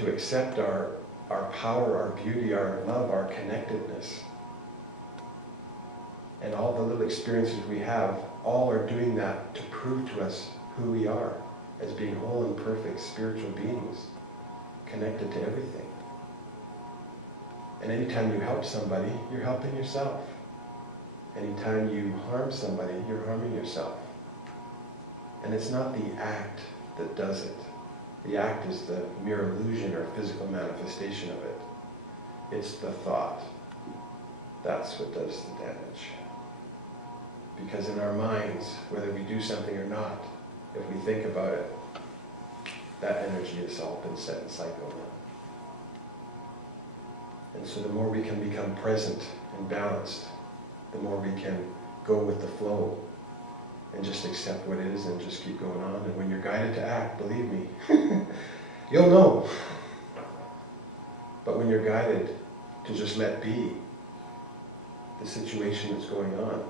to accept our power, our beauty, our love, our connectedness. And all the little experiences we have, all are doing that to prove to us who we are as being whole and perfect spiritual beings, connected to everything. And anytime you help somebody, you're helping yourself. Anytime you harm somebody, you're harming yourself. And it's not the act that does it. The act is the mere illusion or physical manifestation of it. It's the thought. That's what does the damage. Because in our minds, whether we do something or not, if we think about it, that energy has all been set in cycle now. And so the more we can become present and balanced, the more we can go with the flow and just accept what is and just keep going on. And when you're guided to act, believe me, you'll know. But when you're guided to just let be the situation that's going on,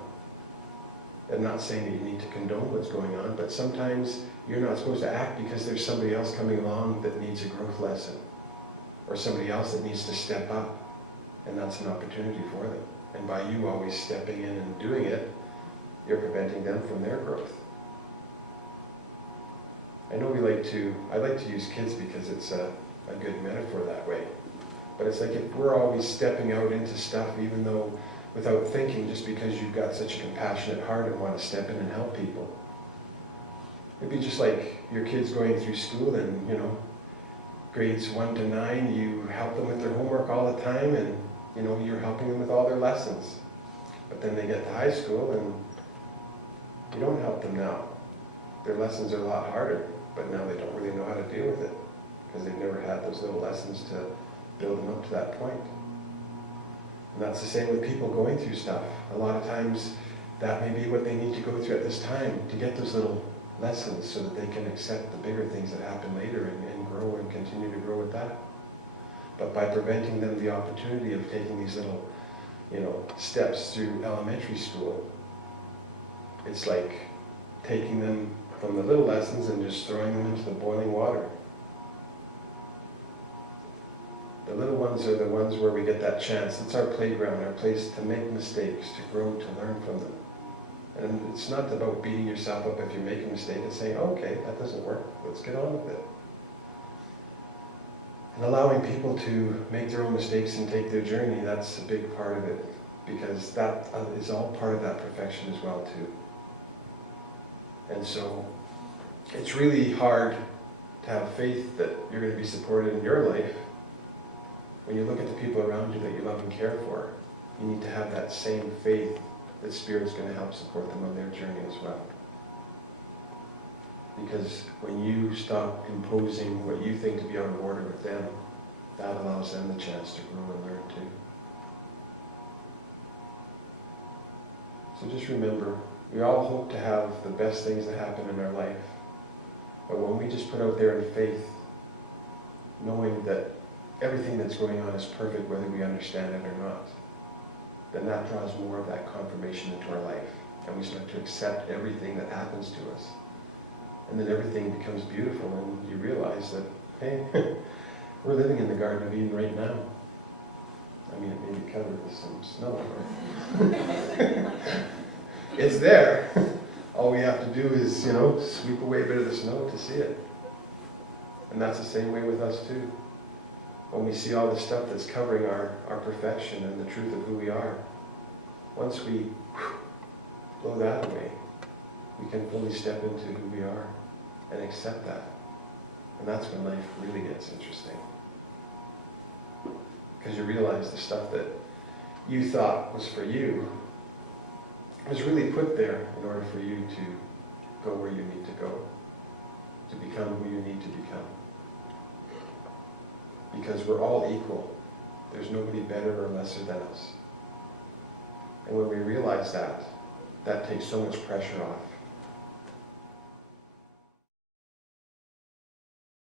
I'm not saying that you need to condone what's going on, but sometimes you're not supposed to act because there's somebody else coming along that needs a growth lesson, or somebody else that needs to step up, and that's an opportunity for them. And by you always stepping in and doing it, you're preventing them from their growth. I know I like to use kids because it's a good metaphor that way. But it's like if we're always stepping out into stuff, even though without thinking, just because you've got such a compassionate heart and want to step in and help people. It'd be just like your kids going through school and, grades 1 to 9, you help them with their homework all the time and, you're helping them with all their lessons. But then they get to high school and you don't help them now. Their lessons are a lot harder, but now they don't really know how to deal with it because they've never had those little lessons to build them up to that point. And that's the same with people going through stuff. A lot of times that may be what they need to go through at this time to get those little lessons so that they can accept the bigger things that happen later and grow and continue to grow with that. But by preventing them the opportunity of taking these little, steps through elementary school, it's like taking them from the little lessons and just throwing them into the boiling water. The little ones are the ones where we get that chance. It's our playground, our place to make mistakes, to grow, to learn from them. And it's not about beating yourself up if you make a mistake. It's saying, okay, that doesn't work. Let's get on with it. And allowing people to make their own mistakes and take their journey, that's a big part of it. Because that is all part of that perfection as well, too. And so it's really hard to have faith that you're going to be supported in your life. When you look at the people around you that you love and care for, you need to have that same faith that Spirit's going to help support them on their journey as well. Because when you stop imposing what you think to be out of order with them, that allows them the chance to grow and learn too. So just remember, we all hope to have the best things that happen in our life. But when we just put out there in faith, knowing that everything that's going on is perfect whether we understand it or not, then that draws more of that confirmation into our life. And we start to accept everything that happens to us. And then everything becomes beautiful and you realize that, hey, we're living in the Garden of Eden right now. I mean, it may be covered with some snow. Right? It's there. All we have to do is, sweep away a bit of the snow to see it. And that's the same way with us too. When we see all the stuff that's covering our perfection and the truth of who we are, once we blow that away, we can fully step into who we are and accept that. And that's when life really gets interesting. Because you realize the stuff that you thought was for you was really put there in order for you to go where you need to go, to become who you need to become. Because we're all equal. There's nobody better or lesser than us. And when we realize that, that takes so much pressure off.